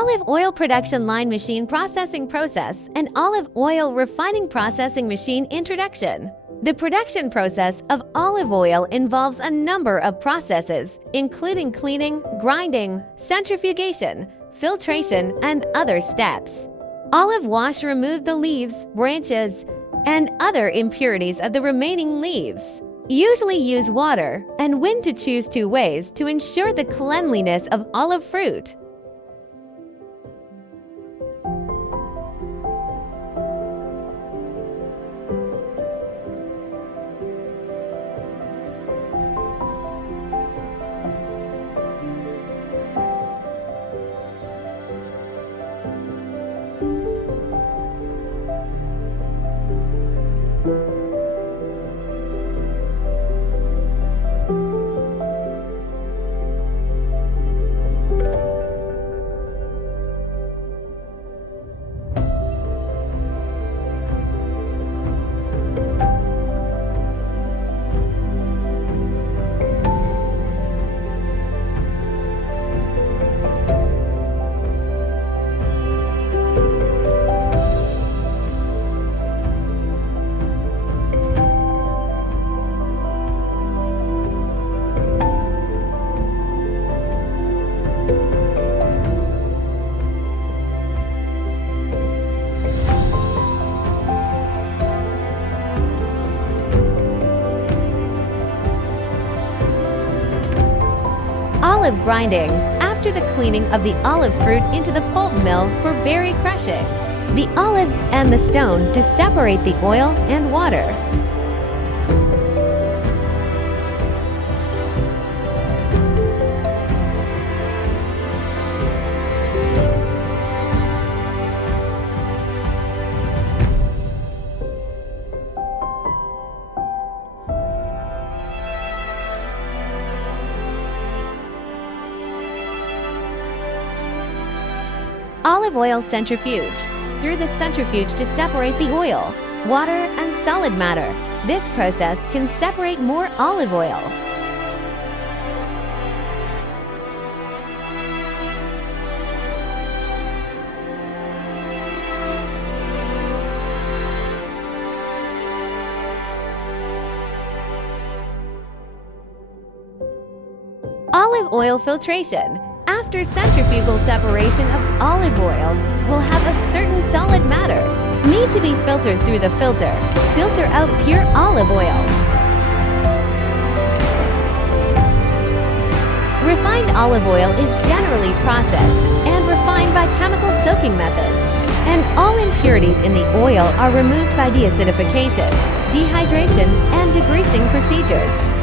Olive oil production line machine processing process and olive oil refining processing machine introduction. The production process of olive oil involves a number of processes, including cleaning, grinding, centrifugation, filtration, and other steps. Olive wash remove the leaves, branches, and other impurities of the remaining leaves. Usually use water and wind to choose 2 ways to ensure the cleanliness of olive fruit. Olive grinding, after the cleaning of the olive fruit into the pulp mill for berry crushing. The olive and the stone to separate the oil and water. Olive oil centrifuge. Through the centrifuge to separate the oil, water, and solid matter. This process can separate more olive oil. Olive oil filtration. After centrifugal separation of olive oil will have a certain solid matter. Need to be filtered through the filter. Filter out pure olive oil. Refined olive oil is generally processed and refined by chemical soaking methods, and all impurities in the oil are removed by deacidification, dehydration, and degreasing procedures.